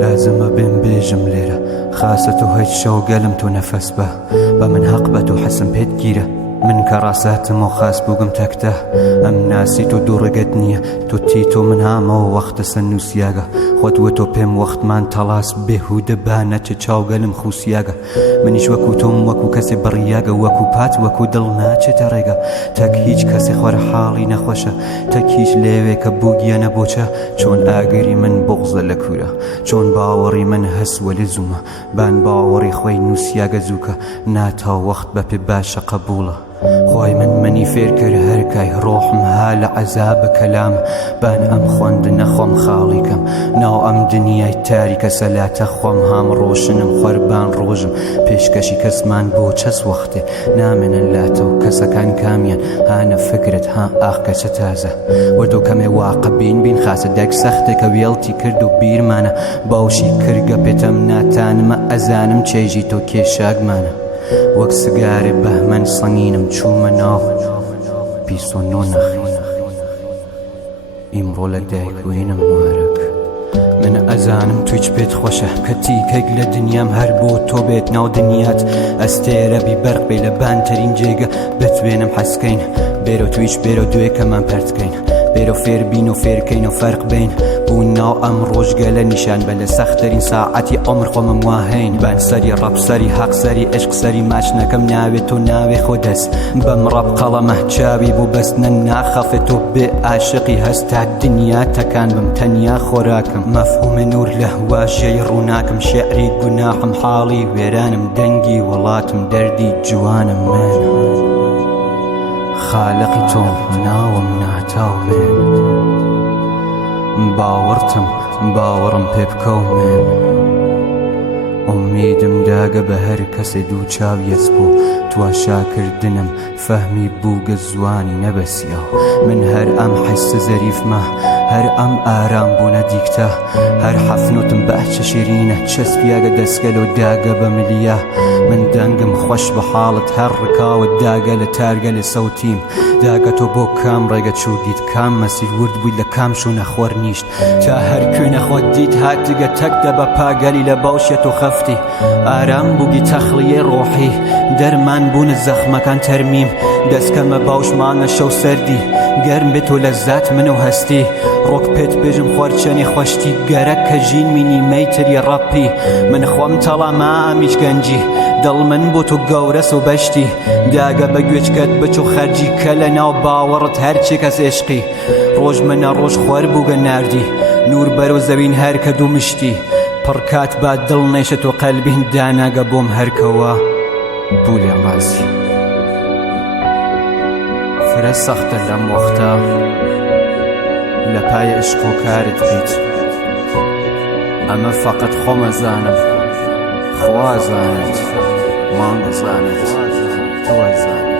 لازمە بێم بێژم لێرە خاسە تۆ هیچ شەو گەلم تۆ نەفەس بە من حەق بە تۆ حەسم پێت گیرە من کە ڕاستاتم و خاس بووگم تەکتە ئەم ناسی تۆ دووڕێگەت نییە تۆ تی تۆ من هامەوە وەختە سەن نووسیاگە خۆتوە تۆ پێم وەختمان تەڵاس بێهودە بانە چ چاوگەلم خوسیاگە منیش وەکو تۆم وەکو کەسێ بڕیاگە وەکو پات وەکو دڵ ناچێتە ڕێگە تەک هیچ کەسێ خۆرە حاڵی نەخۆشە تەک هیچ لێوێ کە بووگیە نەبۆچە چۆن ئاگری من بغزە لە کوورە چۆن باوەڕی من هەسوە لێ زوومە بان باوەڕی خۆی نووسیاگە زووکە ناتا وەخت بە پێ باشە قەبوڵە خۆی منی فێر کرد هەرکای ڕۆحم ها لە عەزابە کەلام بان ئەم خوێندنە خۆم خاڵیکەم ناو ئەم دنیای تاریکە سەلاتە خۆم هام ڕۆشنم خۆربان ڕۆژم پێشکەشی کەسمان بۆ چەس وەختێ نامێنن لاتە و کەسەکان کامیان هانە فکرت ها ئاخکەچە تازە وەردۆ کەمێ واقع بین خاسە دەک سەختێکە وێڵتی کرد و بیرمانە باوشی کردگە پێتەم ناتانمە ئەزانم چێژی تۆ کێشاگمانە وەک سگارێ بەهمەن سەنگینم چوومە ناو پیسۆنۆ نەخین ئیمڕۆ لە دایکوێنم وارەک من ئەزانم تویچ پێت خۆشە کە تیکەیک لە دنیام هەر بۆ تۆ بێت ناو دنیات ئەستێرە بی بەرق بێ لە بانترین جێگە بتوێنم حەسکەین بێرە تویچ بێرە دوێکەمان پەرتکەین بێرە فێر بین و فێرکەین و فەرق بین بوون ناو ئەم ڕۆژگەلە نیشان بە لە سەختترین ساعەتی ئەمر خۆمم واهین بان سەری ڕەب سەری حەق سەری عشق سەری ماچنەکەم ناوێت تۆ ناوێ خۆ دەست بەم ڕەب قەڵەمە چاوی بوو بەستنە ناخەفێت تۆ بێ عاشقی هەستا دنیا تەکان بم تەنیا خۆراکم مەفهومە نور لە واژەی ڕووناکم شێعری گوناحم حاڵی وێرانم دەنگی وڵاتم دەردی جوانم من خالقی تۆم ناوم ناتاو من باوەڕم پێ بکەو من ئومیدم داگە بە هەر کەسێ دوو چاویەس بوو تواشاکردنم فەهمی بووگە زوانی نەبەسیە من هەر ئەم حەسە زەریفمە هەر ئەم ئارام بوونە دیکتە هەر حەفنوتم بەچە شیرینە چەسپیاگە دەستگەل و داگە بە ملیە من دەنگم خۆش بە حاڵت هەر ڕکاوت داگە لە تارگە لە سەوتیم داگە تۆ بۆ کام ڕێگە چووگیت کام مەسیر ورد بوویت لە کام شوونە خۆر نیشت تا هەر کوێنە خۆت دیت هاتگە تەکدە بە پاگەلی لە باوشێت و خەفتی ئارام بووگی تەخلیە ڕۆحی دەرمان بوونە زەخمەکان تەرمیم دەستکەمە باوشمانە شەو سەردی گەرم بێت و لەزات من و هەستی ڕۆک پێت بێژم خۆرچەنی خۆشتی گەرە کە ژین مینی مەیتری ڕەپی من خۆم تەڵامە ئامیش گەنجی دڵ من بۆ تۆ گەورەس و بەشتی داگە بە گوێچکەت بچوو خەرجی کە لە ناو باوەڕت هەرچی کەس عێشقی ڕۆژ منە ڕۆژ خوەر بووگە ناردی نور بەرەو زەوین هەر کە دوو مشتی پڕکات با دڵ نێشت و قەلبین داناگە بۆم هەرکەوە بوو لێ ڕاستی فرە سەختە لەم وەختە لە پای عشق و کارت بیت ئەمە فەقەت خۆمەزانم خوازانت مانگەزانت تۆ ئەزانت